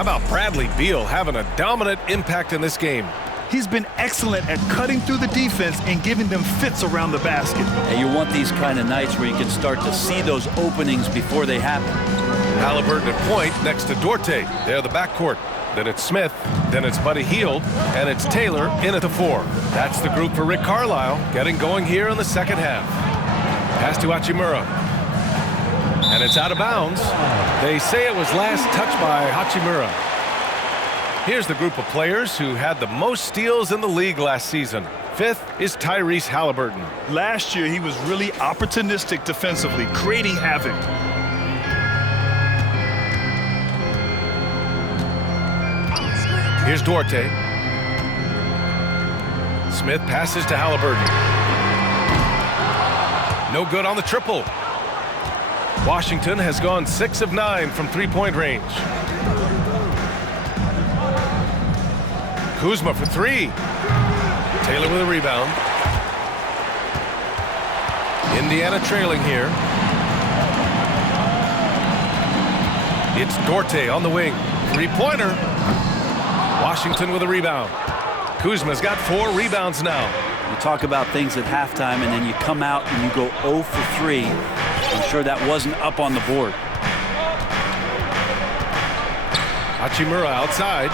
How about Bradley Beal having a dominant impact in this game? He's been excellent at cutting through the defense and giving them fits around the basket. And you want these kind of nights where you can start to see those openings before they happen. Halliburton at point next to Duarte. They're the backcourt. Then it's Smith, then it's Buddy Hield, and it's Taylor in at the 4. That's the group for Rick Carlisle, getting going here in the second half. Pass to Hachimura. And it's out of bounds. They say it was last touched by Hachimura. Here's the group of players who had the most steals in the league last season. 5th is Tyrese Halliburton. Last year, he was really opportunistic defensively, creating havoc. Here's Duarte. Smith passes to Halliburton. No good on the triple. Washington has gone 6 of 9 from three-point range. Kuzma for 3. Taylor with a rebound. Indiana trailing here. It's Duarte on the wing. Three-pointer. Washington with a rebound. Kuzma's got 4 rebounds now. You talk about things at halftime and then you come out and you go 0 for 3. I'm sure that wasn't up on the board. Hachimura outside.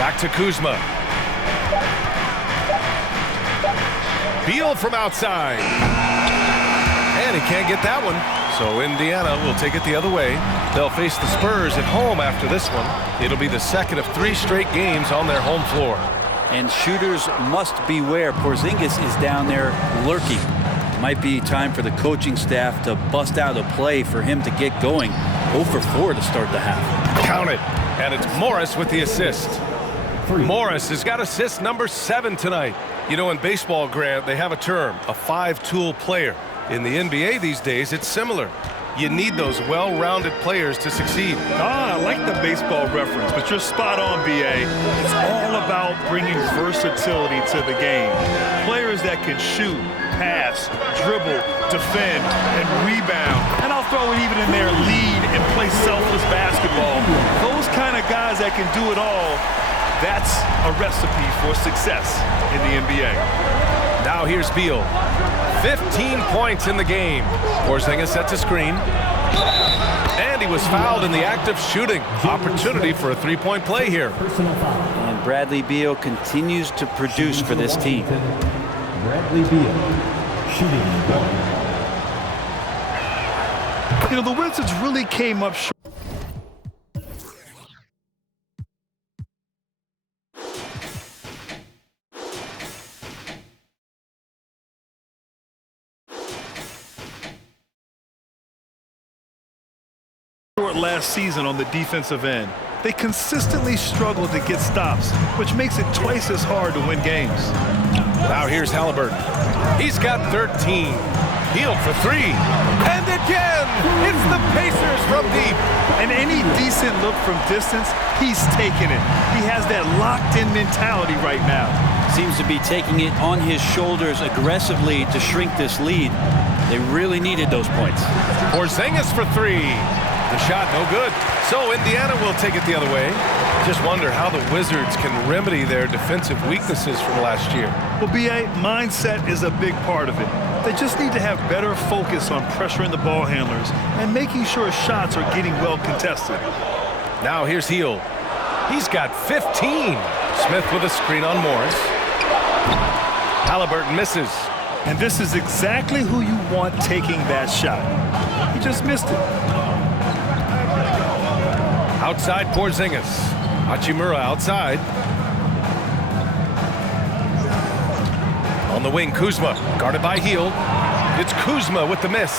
Back to Kuzma. Beal from outside. And he can't get that one. So Indiana will take it the other way. They'll face the Spurs at home after this one. It'll be the second of 3 straight games on their home floor. And shooters must beware. Porzingis is down there lurking. It might be time for the coaching staff to bust out a play for him to get going. 0 for 4 to start the half. Count it. And it's Morris with the assist. Morris has got assist number 7 tonight. You know, in baseball, Grant, they have a term, a 5-tool player. In the NBA these days, it's similar. You need those well-rounded players to succeed. I like the baseball reference, but you're spot on, B.A. It's all about bringing versatility to the game. Players that can shoot, pass, dribble, defend, and rebound. And I'll throw it even in there, lead and play selfless basketball. Those kind of guys that can do it all, that's a recipe for success in the NBA. Now here's Beal. 15 points in the game. Porzingis sets a screen. And he was fouled in the act of shooting. Opportunity for a 3-point play here. And Bradley Beal continues to produce for this team. Bradley Beal, shooting guard. You know, the Wizards really came up short. Last season on the defensive end. They consistently struggle to get stops, which makes it twice as hard to win games. Now here's Halliburton. He's got 13. Hield for 3. And again, it's the Pacers from deep. And any decent look from distance, he's taking it. He has that locked-in mentality right now. Seems to be taking it on his shoulders aggressively to shrink this lead. They really needed those points. Porzingis for 3. The shot no good. So Indiana will take it the other way. Just wonder how the Wizards can remedy their defensive weaknesses from last year. Well, B.A., mindset is a big part of it. They just need to have better focus on pressuring the ball handlers and making sure shots are getting well contested. Now here's Hield. He's got 15. Smith with a screen on Morris. Halliburton misses. And this is exactly who you want taking that shot. He just missed it. Outside Porzingis. Hachimura outside. On the wing, Kuzma, guarded by Hield. It's Kuzma with the miss.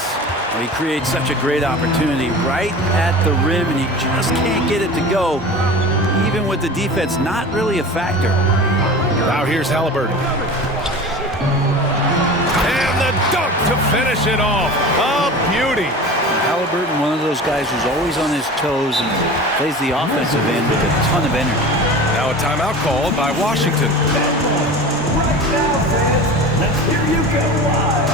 Well, he creates such a great opportunity right at the rim, and he just can't get it to go. Even with the defense not really a factor. Now here's Halliburton. And the dunk to finish it off. A beauty. Halliburton, one of those guys who's always on his toes and plays the offensive end with a ton of energy. Now a timeout called by Washington. Right now, fans, let's hear you go wild.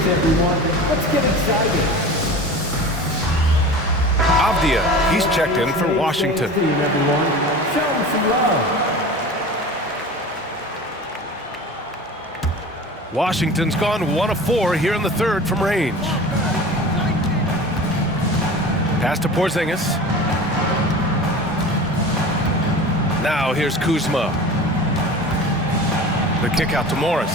minutes, everyone. Let's get excited. Avdia, he's checked in for Washington. Team, everyone. Show them some love. Washington's gone 1 of 4 here in the third from range. Pass to Porzingis. Now here's Kuzma. The kick out to Morris.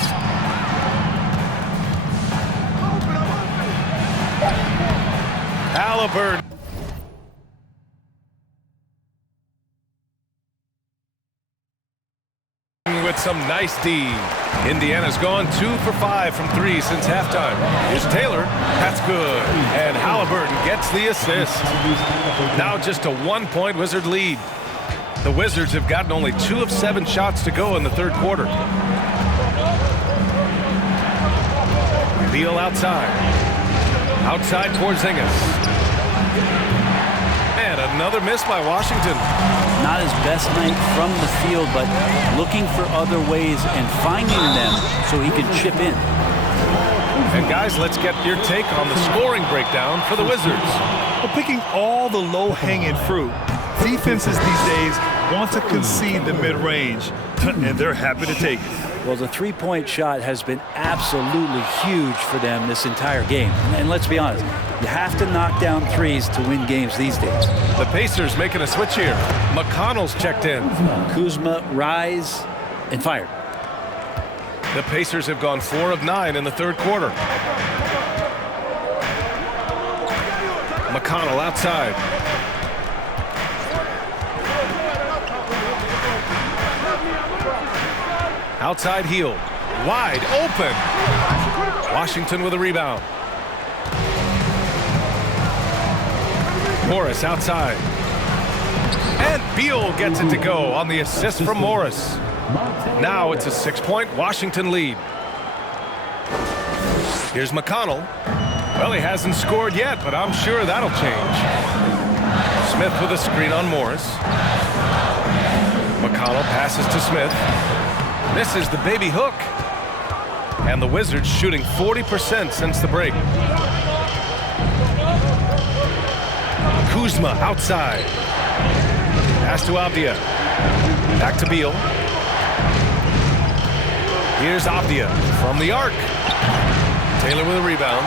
Halliburton. With some nice D. Indiana's gone 2 for 5 from 3 since halftime. Here's Taylor. That's good. And Halliburton gets the assist. Now just a 1-point Wizard lead. The Wizards have gotten only 2 of 7 shots to go in the third quarter. Beal outside. Outside Porzingis. And another miss by Washington. Not his best night from the field, but looking for other ways and finding them so he can chip in. And guys, let's get your take on the scoring breakdown for the Wizards. Well, picking all the low-hanging fruit, defenses these days want to concede the mid-range, and they're happy to take it. Well, the three-point shot has been absolutely huge for them this entire game. And let's be honest, you have to knock down threes to win games these days. The Pacers making a switch here. McConnell's checked in. Kuzma, rise, and fire. The Pacers have gone 4 of 9 in the third quarter. McConnell outside. Outside heel. Wide open. Washington with a rebound. Morris outside. And Beal gets it to go on the assist from Morris. Now it's a 6-point Washington lead. Here's McConnell. Well, he hasn't scored yet, but I'm sure that'll change. Smith with a screen on Morris. McConnell passes to Smith. Misses the baby hook. And the Wizards shooting 40% since the break. Kuzma outside. Pass to Avdia. Back to Beal. Here's Avdia from the arc. Taylor with a rebound.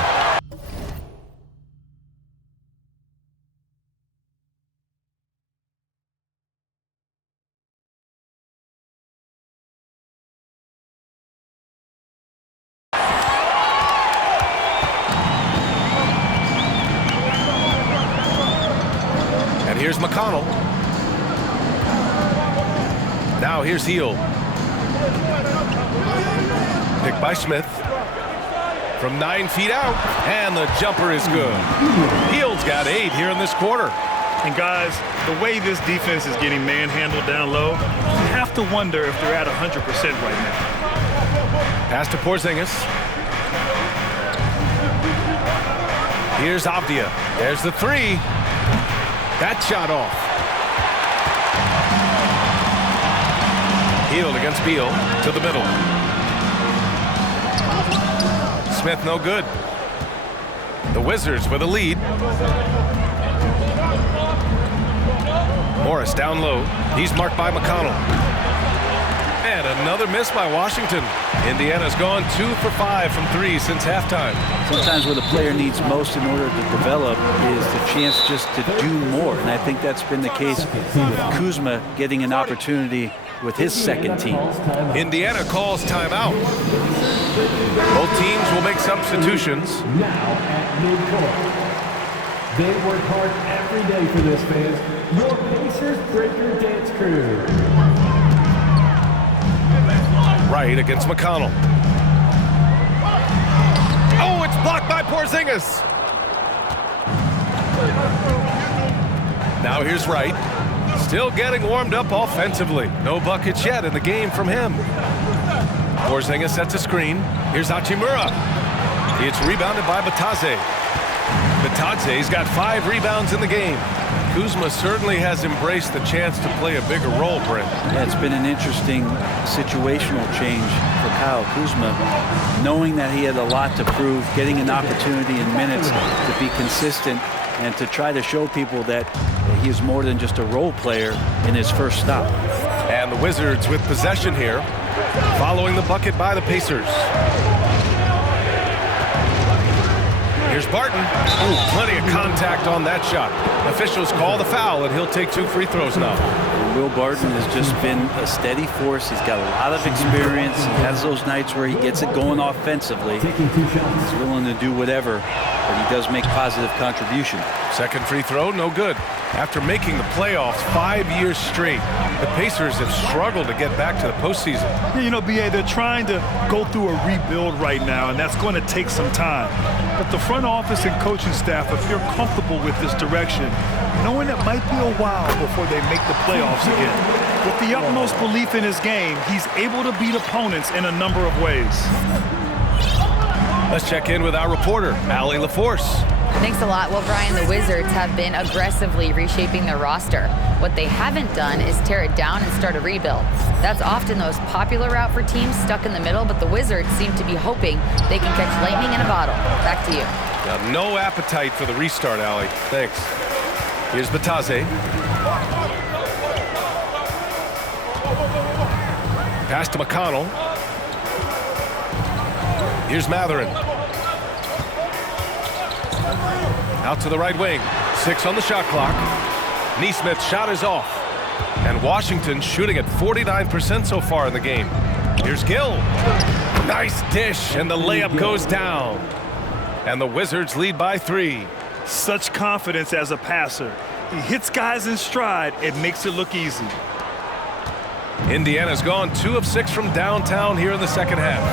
And here's McConnell. Now here's Hield. Picked by Smith. From 9 feet out. And the jumper is good. Hield's got 8 here in this quarter. And guys, the way this defense is getting manhandled down low, you have to wonder if they're at 100% right now. Pass to Porzingis. Here's Avdia. There's the 3. That shot off. Hield against Beal to the middle. Smith no good. The Wizards with a lead. Morris down low. He's marked by McConnell. And another miss by Washington. Indiana's gone 2 for 5 from 3 since halftime. Sometimes what a player needs most in order to develop is the chance just to do more. And I think that's been the case with Kuzma getting an opportunity with his second team. Indiana calls timeout. Both teams will make substitutions. Now at midcourt. They work hard every day for this, fans. Your Pacers Breaker Dance Crew. Right against McConnell. Oh, it's blocked by Porzingis. Now here's Wright. Still getting warmed up offensively. No buckets yet in the game from him. Porzingis sets a screen. Here's Hachimura. It's rebounded by Batase. Bitadze's got 5 rebounds in the game. Kuzma certainly has embraced the chance to play a bigger role, Brent. Yeah, it's been an interesting situational change for Kyle Kuzma, knowing that he had a lot to prove, getting an opportunity in minutes to be consistent and to try to show people that he is more than just a role player in his first stop. And the Wizards with possession here, following the bucket by the Pacers. Here's Barton. Ooh, plenty of contact on that shot. Officials call the foul, and he'll take 2 free throws now. Will Barton has just been a steady force. He's got a lot of experience. He has those nights where he gets it going offensively. He's willing to do whatever, but he does make positive contribution. Second free throw, no good. After making the playoffs 5 years straight, the Pacers have struggled to get back to the postseason. Yeah, you know, B.A., they're trying to go through a rebuild right now, and that's going to take some time. But the front office and coaching staff appear comfortable with this direction, knowing it might be a while before they make the playoffs again. With the utmost belief in his game, he's able to beat opponents in a number of ways. Let's check in with our reporter, Allie LaForce. Thanks a lot. Well, Brian, the Wizards have been aggressively reshaping their roster. What they haven't done is tear it down and start a rebuild. That's often the most popular route for teams stuck in the middle, but the Wizards seem to be hoping they can catch lightning in a bottle. Back to you. Got no appetite for the restart, Allie. Thanks. Here's Bitadze. Pass to McConnell. Here's Mathurin. Out to the right wing. 6 on the shot clock. Nesmith's shot is off. And Washington shooting at 49% so far in the game. Here's Gill. Nice dish, and the layup goes down. And the Wizards lead by 3. Such confidence as a passer. He hits guys in stride. It makes it look easy. Indiana's gone 2 of 6 from downtown here in the second half.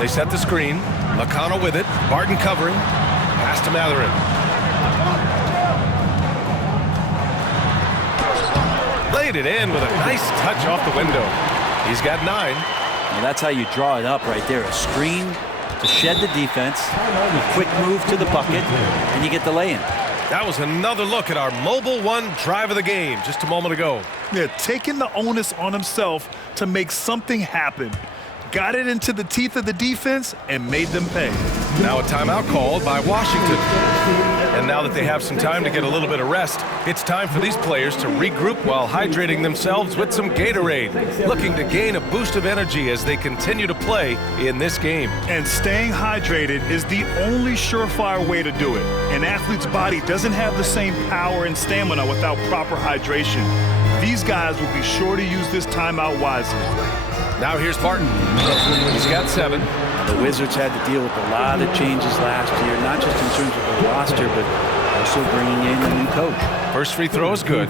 They set the screen. McConnell with it. Barton covering. Pass to Mathurin. Laid it in with a nice touch off the window. He's got 9. Well, that's how you draw it up right there. A screen to shed the defense, a quick move to the bucket, and you get the lay-in. That was another look at our Mobile One drive of the game just a moment ago. Yeah, taking the onus on himself to make something happen. Got it into the teeth of the defense and made them pay. Now a timeout called by Washington. And now that they have some time to get a little bit of rest, it's time for these players to regroup while hydrating themselves with some Gatorade, looking to gain a boost of energy as they continue to play in this game. And staying hydrated is the only surefire way to do it. An athlete's body doesn't have the same power and stamina without proper hydration. These guys will be sure to use this timeout wisely. Now here's Barton. He's got 7. The Wizards had to deal with a lot of changes last year, not just in terms of the roster, but also bringing in a new coach. First free throw is good.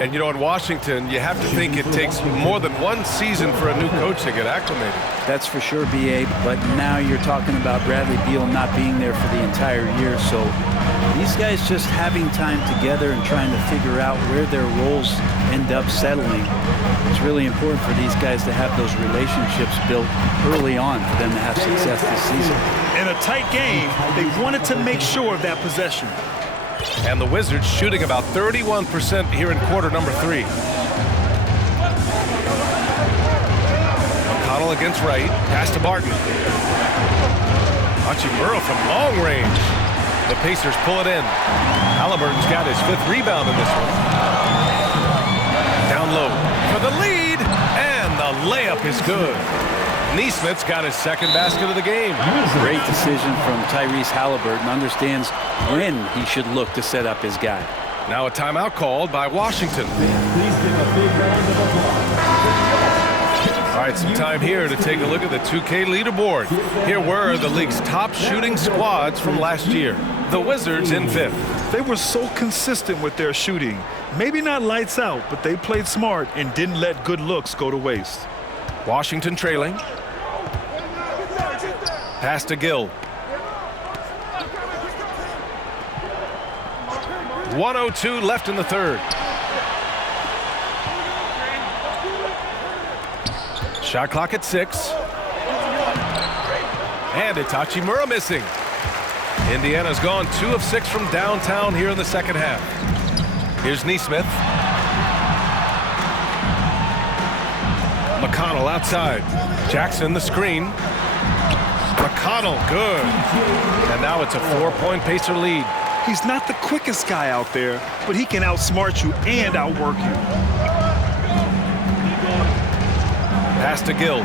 And, you know, in Washington, you have to think it takes more than 1 season for a new coach to get acclimated. That's for sure, B.A., but now you're talking about Bradley Beal not being there for the entire year, so these guys just having time together and trying to figure out where their roles end up settling. It's really important for these guys to have those relationships built early on for them to have success this season. In a tight game, they wanted to make sure of that possession. And the Wizards shooting about 31% here in quarter number 3. McConnell against right. Pass to Barton. Hachimura from long range. The Pacers pull it in. Halliburton's got his 5th rebound in this one. Down low for the lead. And the layup is good. Nesmith's got his 2nd basket of the game. Great decision from Tyrese Halliburton. Understands when he should look to set up his guy. Now a timeout called by Washington. Please give a big round of applause. All right, some time here to take a look at the 2K leaderboard. Here were the league's top shooting squads from last year. The Wizards in 5th. They were so consistent with their shooting. Maybe not lights out, but they played smart and didn't let good looks go to waste. Washington trailing. Pass to Gill. 1:02 left in the 3rd. Shot clock at 6. And it's Hachimura missing. Indiana's gone 2 of 6 from downtown here in the second half. Here's Nesmith. McConnell outside. Jackson the screen. McConnell good. And now it's a 4-point Pacer lead. He's not the quickest guy out there, but he can outsmart you and outwork you. Pass to Gill.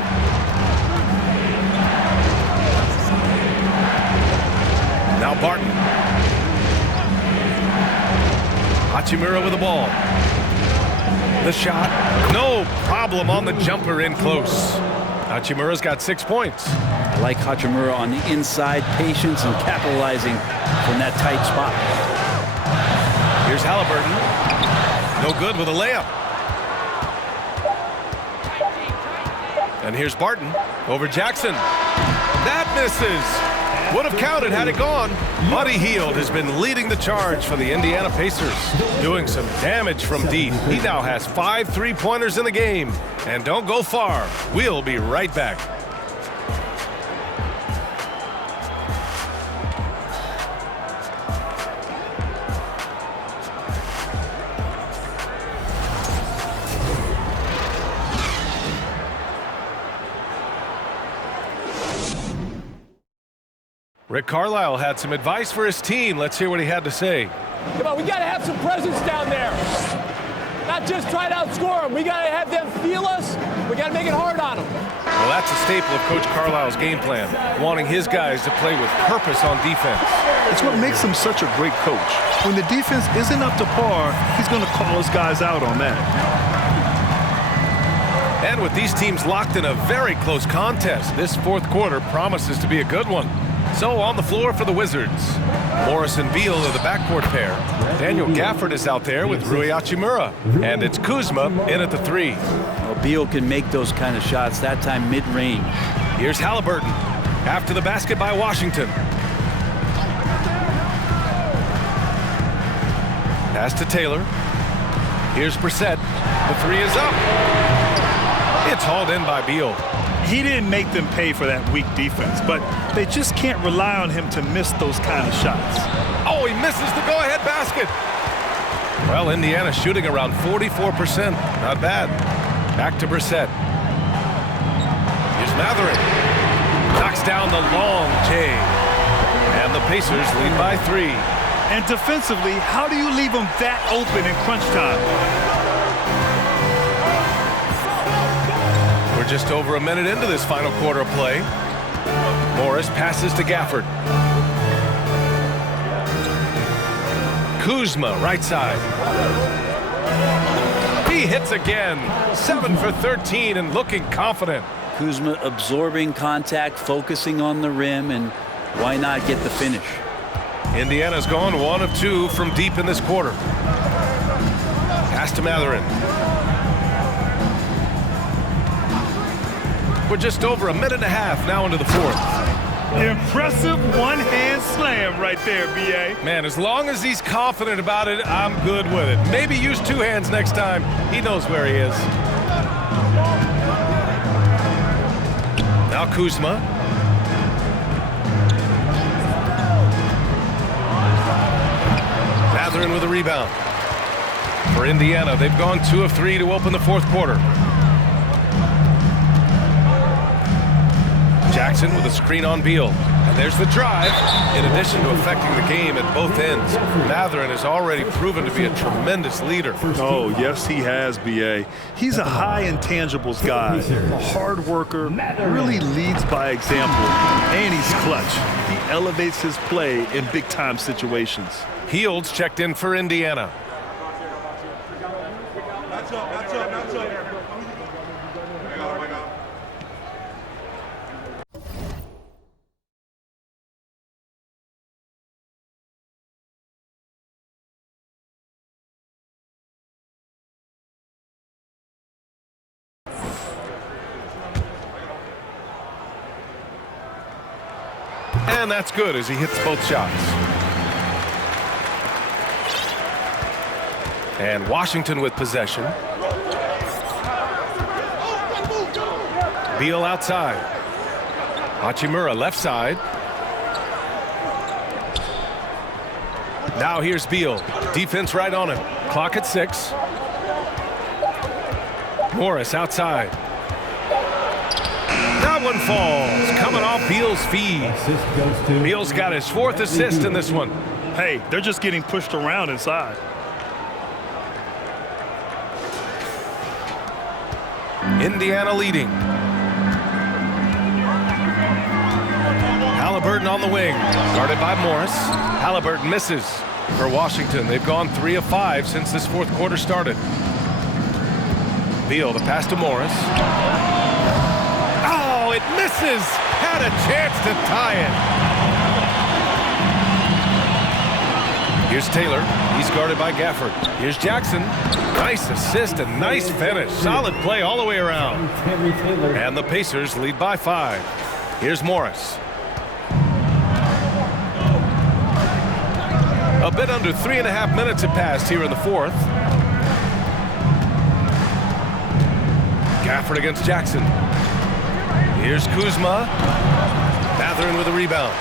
Now Barton. Hachimura with the ball. The shot. No problem on the jumper in close. Hachimura's got 6 points. I like Hachimura on the inside, patience and capitalizing from that tight spot. Here's Halliburton. No good with a layup. And here's Barton over Jackson. That misses. Would have counted had it gone. Buddy Hield has been leading the charge for the Indiana Pacers, doing some damage from deep. He now has 5 3-pointers in the game. And don't go far. We'll be right back. Rick Carlisle had some advice for his team. Let's hear what he had to say. Come on, we got to have some presence down there. Not just try to outscore them. We got to have them feel us. We got to make it hard on them. Well, that's a staple of Coach Carlisle's game plan, wanting his guys to play with purpose on defense. It's what makes him such a great coach. When the defense isn't up to par, he's going to call his guys out on that. And with these teams locked in a very close contest, this fourth quarter promises to be a good one. So on the floor for the Wizards, Morris and Beal are the backcourt pair. Daniel Gafford is out there with Rui Hachimura. And it's Kuzma in at the 3. Well, Beal can make those kind of shots, that time mid-range. Here's Halliburton after the basket by Washington. Pass to Taylor. Here's Brissett. The 3 is up. It's hauled in by Beal. He didn't make them pay for that weak defense, but they just can't rely on him to miss those kind of shots. Oh, he misses the go-ahead basket. Well, Indiana shooting around 44%. Not bad. Back to Brissett. Here's Mathurin. Knocks down the long J. And the Pacers lead by 3. And defensively, how do you leave them that open in crunch time? We're just over a minute into this final quarter of play. Morris passes to Gafford. Kuzma, right side. He hits again. 7 for 13 and looking confident. Kuzma absorbing contact, focusing on the rim, and why not get the finish? Indiana's gone 1 of 2 from deep in this quarter. Pass to Mathurin. We're just over a minute and a half now into the fourth. Impressive one-hand slam right there, B.A. Man, as long as he's confident about it, I'm good with it. Maybe use 2 hands next time. He knows where he is. Now Kuzma. Mathurin with a rebound. For Indiana, they've gone 2 of 3 to open the fourth quarter. Jackson with a screen on Beal. And there's the drive. In addition to affecting the game at both ends, Mathurin has already proven to be a tremendous leader. Oh, yes, he has, B.A. He's a high intangibles guy, a hard worker, really leads by example, and he's clutch. He elevates his play in big-time situations. Hield's checked in for Indiana. And that's good as he hits both shots. And Washington with possession. Beal outside. Hachimura left side. Now here's Beal. Defense right on him. Clock at 6. Morris outside. That one falls. Coming off Beal's feed. Assist goes to Beal's got his 4th assist in this one. Hey, they're just getting pushed around inside. Indiana leading. Halliburton on the wing. Guarded by Morris. Halliburton misses. For Washington, they've gone 3 of 5 since this 4th quarter started. Beal, the pass to Morris. Oh, it misses! Had a chance to tie it. Here's Taylor. He's guarded by Gafford. Here's Jackson. Nice assist and nice finish. Solid play all the way around. Henry Taylor. And the Pacers lead by 5. Here's Morris. A bit under 3.5 minutes have passed here in the 4th. Gafford against Jackson. Here's Kuzma. Mathurin with a rebound.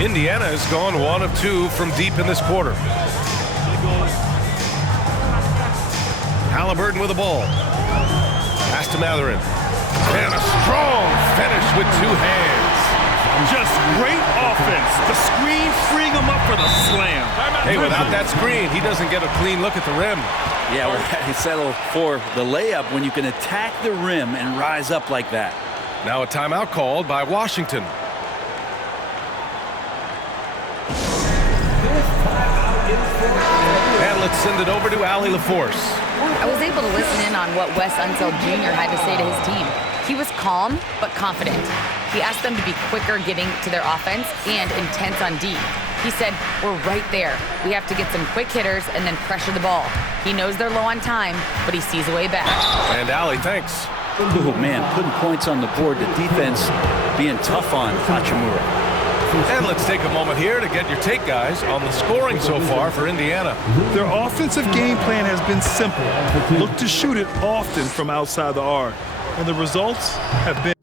Indiana has gone 1 of 2 from deep in this quarter. Halliburton with the ball. Pass to Mathurin. And a strong finish with 2 hands. Just great offense. The screen freeing him up for the slam. Hey, without that screen, he doesn't get a clean look at the rim. Yeah, well, he settled for the layup when you can attack the rim and rise up like that. Now a timeout called by Washington. And let's send it over to Allie LaForce. I was able to listen in on what Wes Unseld Jr. had to say to his team. He was calm but confident. He asked them to be quicker getting to their offense and intense on D. He said, we're right there. We have to get some quick hitters and then pressure the ball. He knows they're low on time, but he sees a way back. And Allie, thanks. Oh, man, putting points on the board. The defense being tough on Hachimura. And let's take a moment here to get your take, guys, on the scoring so far for Indiana. Their offensive game plan has been simple. Look to shoot it often from outside the arc. And the results have been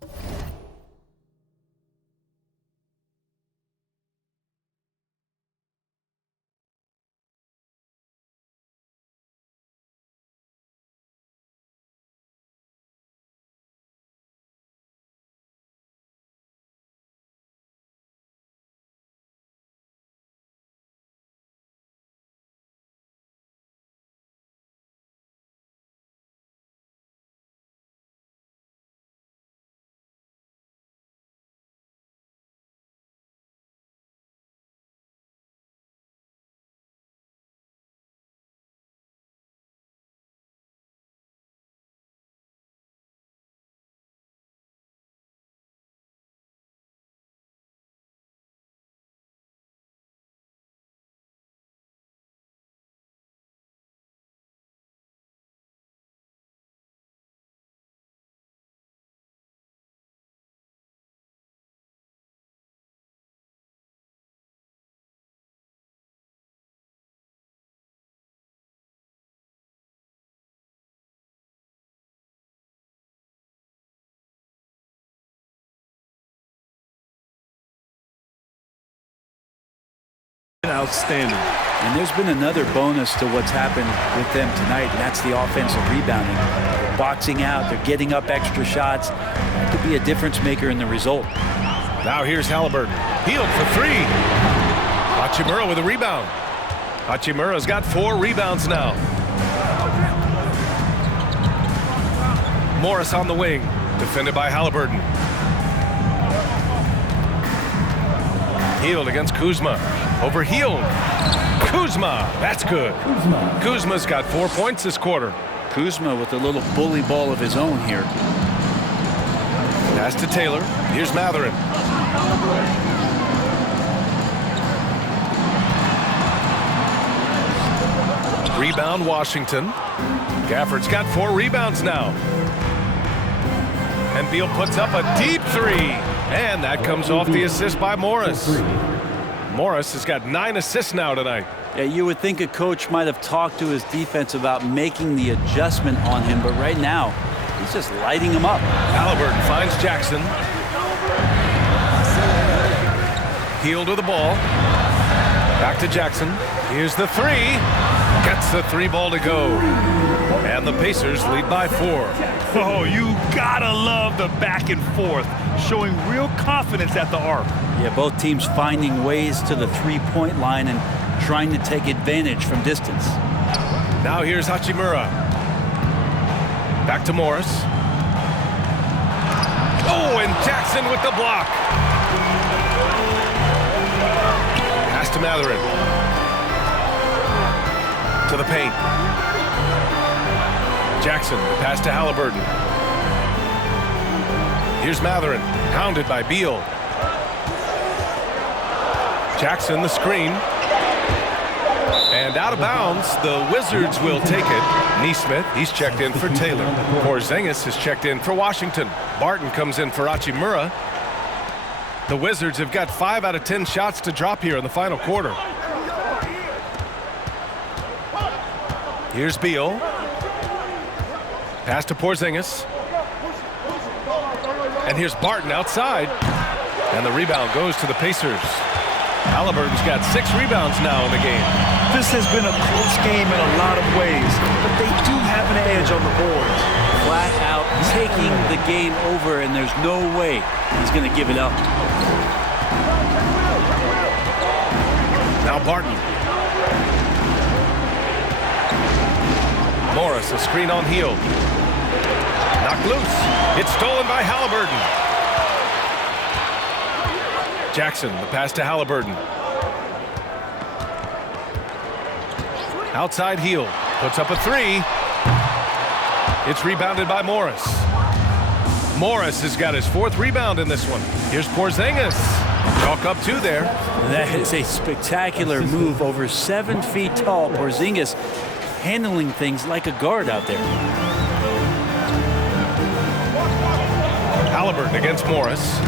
outstanding. And there's been another bonus to what's happened with them tonight, and that's the offensive rebounding. They're boxing out, they're getting up extra shots. That could be a difference maker in the result. Now here's Halliburton. Healed for 3. Hachimura with a rebound. Hachimura's got 4 rebounds now. Morris on the wing, defended by Halliburton. Healed against Kuzma. Over Healed. Kuzma, that's good. Kuzma's got 4 points this quarter. Kuzma with a little bully ball of his own here. Pass to Taylor. Here's Mathurin. Rebound Washington. Gafford's got 4 rebounds now. And Beal puts up a deep 3. And that comes off the assist by Morris. Morris has got 9 assists now tonight. Yeah, you would think a coach might have talked to his defense about making the adjustment on him, but right now, he's just lighting him up. Halliburton finds Jackson. Healed with the ball. Back to Jackson. Here's the three. Gets the three ball to go. And the Pacers lead by 4. Oh, you gotta love the back and forth, showing real confidence at the arc. Yeah, both teams finding ways to the three-point line and trying to take advantage from distance. Now here's Hachimura. Back to Morris. Oh, and Jackson with the block. Pass to Mathurin. To the paint. Jackson, the pass to Halliburton. Here's Mathurin, hounded by Beal. Jackson, the screen. And out of bounds, the Wizards will take it. Nesmith, he's checked in for Taylor. Porzingis is checked in for Washington. Barton comes in for Hachimura. The Wizards have got 5 out of 10 shots to drop here in the final quarter. Here's Beal. Pass to Porzingis. And here's Barton outside. And the rebound goes to the Pacers. Halliburton's got 6 rebounds now in the game. This has been a close game in a lot of ways, but they do have an edge on the boards. Flat out taking the game over, and there's no way he's going to give it up. Now Barton. Morris, a screen on Hield. Knocked loose. It's stolen by Halliburton. Jackson, the pass to Halliburton. Outside Hield. Puts up a 3. It's rebounded by Morris. Morris has got his 4th rebound in this one. Here's Porzingis. Chalk up 2 there. That is a spectacular move. Over 7 feet tall. Porzingis handling things like a guard out there. Halliburton against Morris.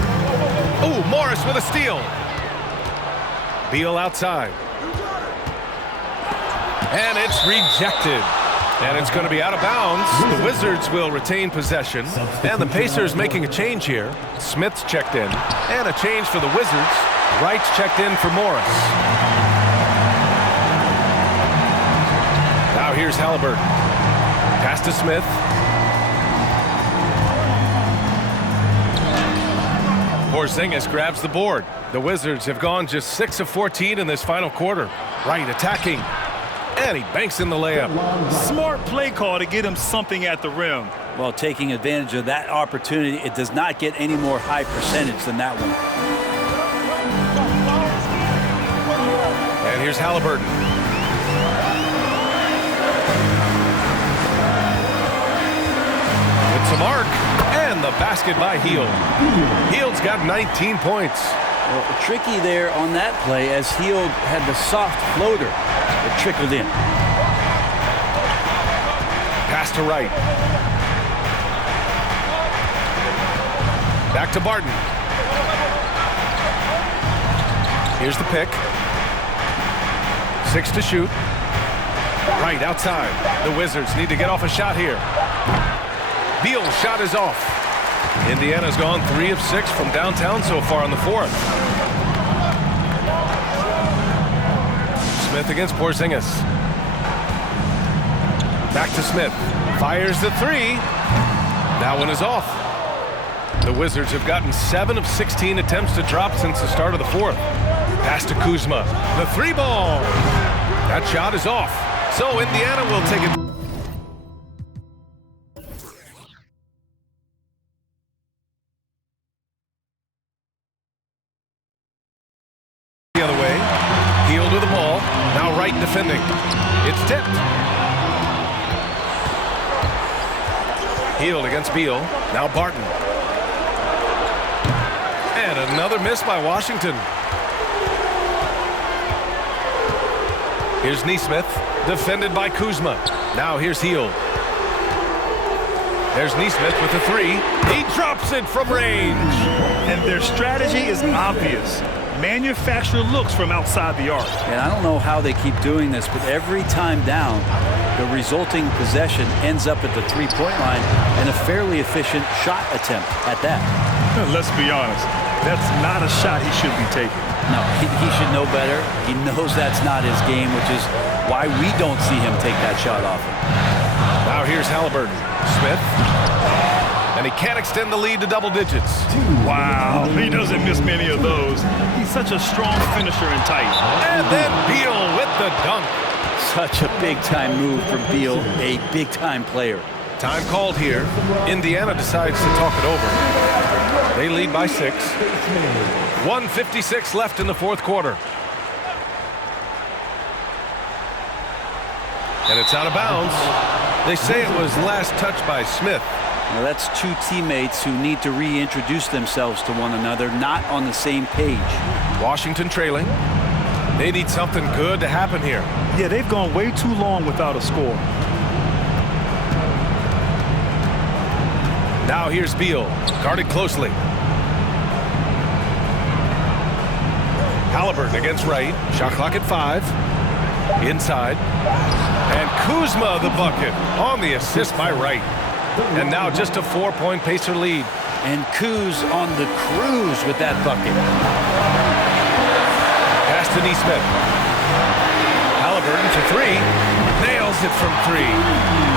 Oh, Morris with a steal. Beal outside. And it's rejected. And it's going to be out of bounds. The Wizards will retain possession. And the Pacers making a change here. Smith's checked in. And a change for the Wizards. Wright's checked in for Morris. Now here's Halliburton. Pass to Smith. Porzingis grabs the board. The Wizards have gone just 6 of 14 in this final quarter. Wright attacking. And he banks in the layup. Smart play call to get him something at the rim. Well, taking advantage of that opportunity, it does not get any more high percentage than that one. And here's Halliburton. It's a mark. And the basket by Hield. Hield's got 19 points. Well, tricky there on that play as Hield had the soft floater that trickled in. Pass to Wright. Back to Barton. Here's the pick. 6 to shoot. Wright outside. The Wizards need to get off a shot here. Beal's shot is off. Indiana's gone 3 of 6 from downtown so far in the 4th. Smith against Porzingis. Back to Smith. Fires the 3. That one is off. The Wizards have gotten 7 of 16 attempts to drop since the start of the 4th. Pass to Kuzma. The 3 ball. That shot is off. So Indiana will take it. The other way. Hield with the ball. Now Wright defending. It's tipped. Hield against Beal. Now Barton. And another miss by Washington. Here's Nesmith, defended by Kuzma. Now here's Hield. There's Nesmith with the 3. He drops it from range. And their strategy is obvious. manufacture looks from outside the arc. And I don't know how they keep doing this, but every time down, the resulting possession ends up at the three-point line and a fairly efficient shot attempt at that. Let's be honest, that's not a shot he should be taking. No, he should know better. He knows that's not his game, which is why we don't see him take that shot often. Now here's Halliburton. Smith. And he can't extend the lead to double digits. Wow, he doesn't miss many of those. He's such a strong finisher and tight. And then Beal with the dunk. Such a big-time move from Beal, a big-time player. Time called here. Indiana decides to talk it over. They lead by 6. 1:56 left in the fourth quarter. And it's out of bounds. They say it was last touched by Smith. Now that's two teammates who need to reintroduce themselves to one another, not on the same page. Washington trailing. They need something good to happen here. Yeah, they've gone way too long without a score. Now here's Beal, guarded closely. Halliburton against Wright. Shot clock at 5. Inside. And Kuzma the bucket on the assist by Wright. And now just a 4-point Pacer lead. And Kuz on the cruise with that bucket. Pass to Nesmith. Halliburton for 3. Nails it from 3.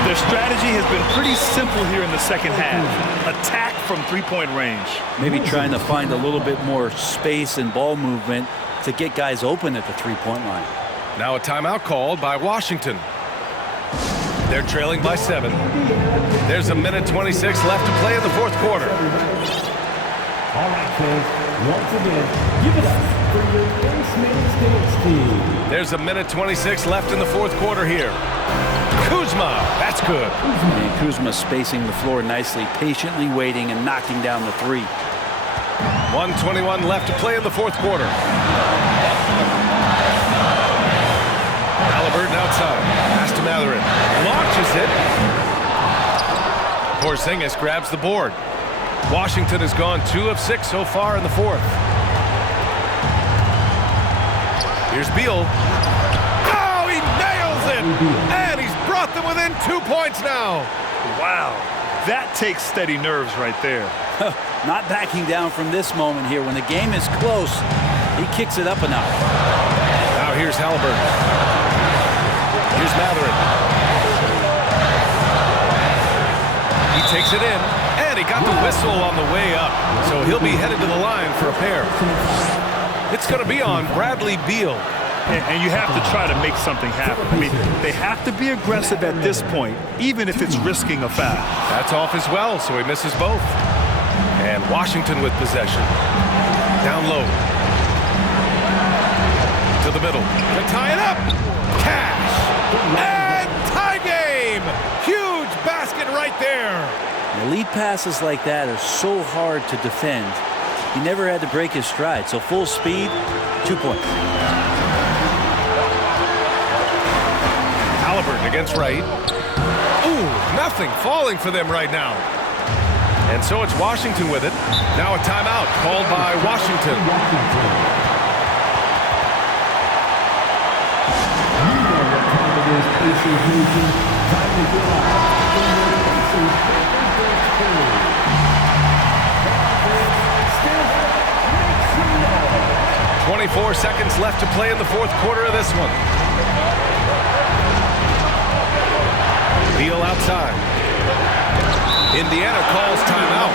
Their strategy has been pretty simple here in the second half. Attack from three-point range. Maybe trying to find a little bit more space and ball movement to get guys open at the three-point line. Now a timeout called by Washington. They're trailing by 7. There's a minute 26 left to play in the fourth quarter. All right, fans, once again, give it up for your Basement Dance team. There's a minute 26 left in the fourth quarter here. Kuzma, that's good. And Kuzma spacing the floor nicely, patiently waiting and knocking down the 3. 1:21 left to play in the fourth quarter. Halliburton outside. Pass to Mathurin. Launches it. Porzingis grabs the board. Washington has gone 2 of 6 so far in the fourth. Here's Beal. Oh, he nails it! And he's brought them within 2 points now. Wow, that takes steady nerves right there. Not backing down from this moment here. When the game is close, he kicks it up a notch. Now here's Halliburton. Here's Mathurin. He takes it in, and he got the whistle on the way up, so he'll be headed to the line for a pair. It's going to be on Bradley Beal. And you have to try to make something happen. I mean, they have to be aggressive at this point, even if it's risking a foul. That's off as well, so he misses both. And Washington with possession. Down low. To the middle. To tie it up. Cash. And tie game. Huge basket right there. Elite passes like that are so hard to defend. He never had to break his stride, so full speed, 2 points. Halliburton against Wright. Ooh, nothing falling for them right now. And so it's Washington with it. Now a timeout called by Washington. Time to get out. 24 seconds left to play in the fourth quarter of this one. Beal outside. Indiana calls timeout.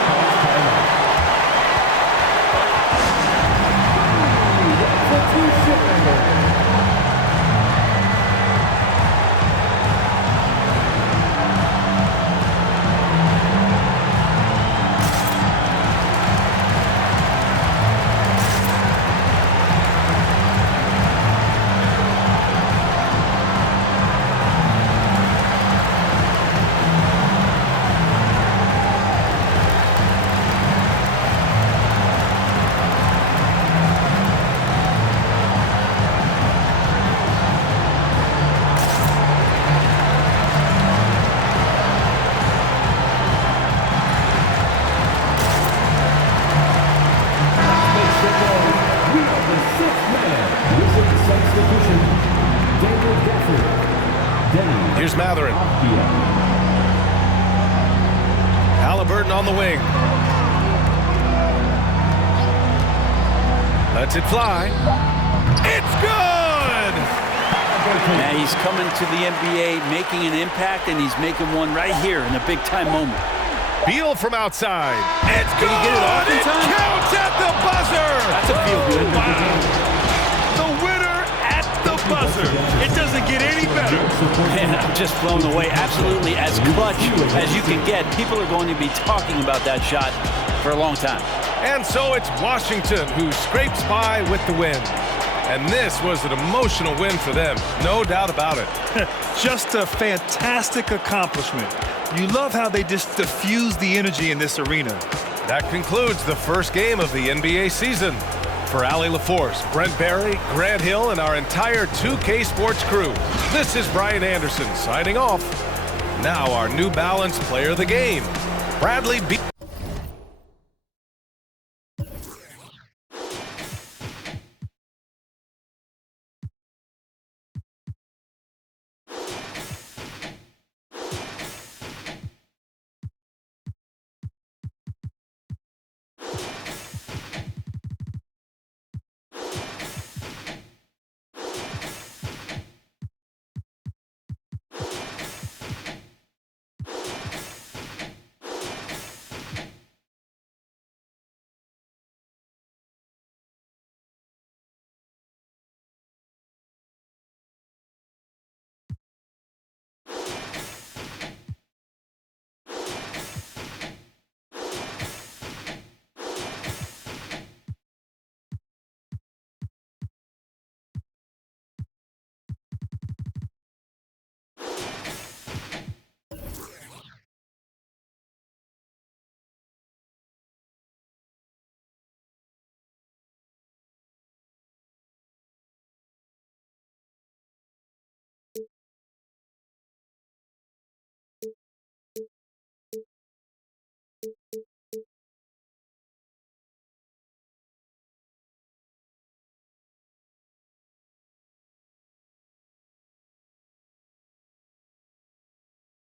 Mathurin. Halliburton on the wing. Lets it fly. It's good! Now he's coming to the NBA, making an impact, and he's making one right here in a big-time moment. Beal from outside. It's good! Get it off in It time? counts at the buzzer! That's a feel-good. The winner at the buzzer. It doesn't get any better. Man, I'm just blown away. Absolutely as clutch as you can get. People are going to be talking about that shot for a long time. And so it's Washington who scrapes by with the win. And this was an emotional win for them, no doubt about it. Just a fantastic accomplishment. You love how they just diffuse the energy in this arena. That concludes the first game of the NBA season. For Allie LaForce, Brent Barry, Grant Hill, and our entire 2K Sports crew, this is Brian Anderson signing off. Now our New Balance player of the game, Bradley B.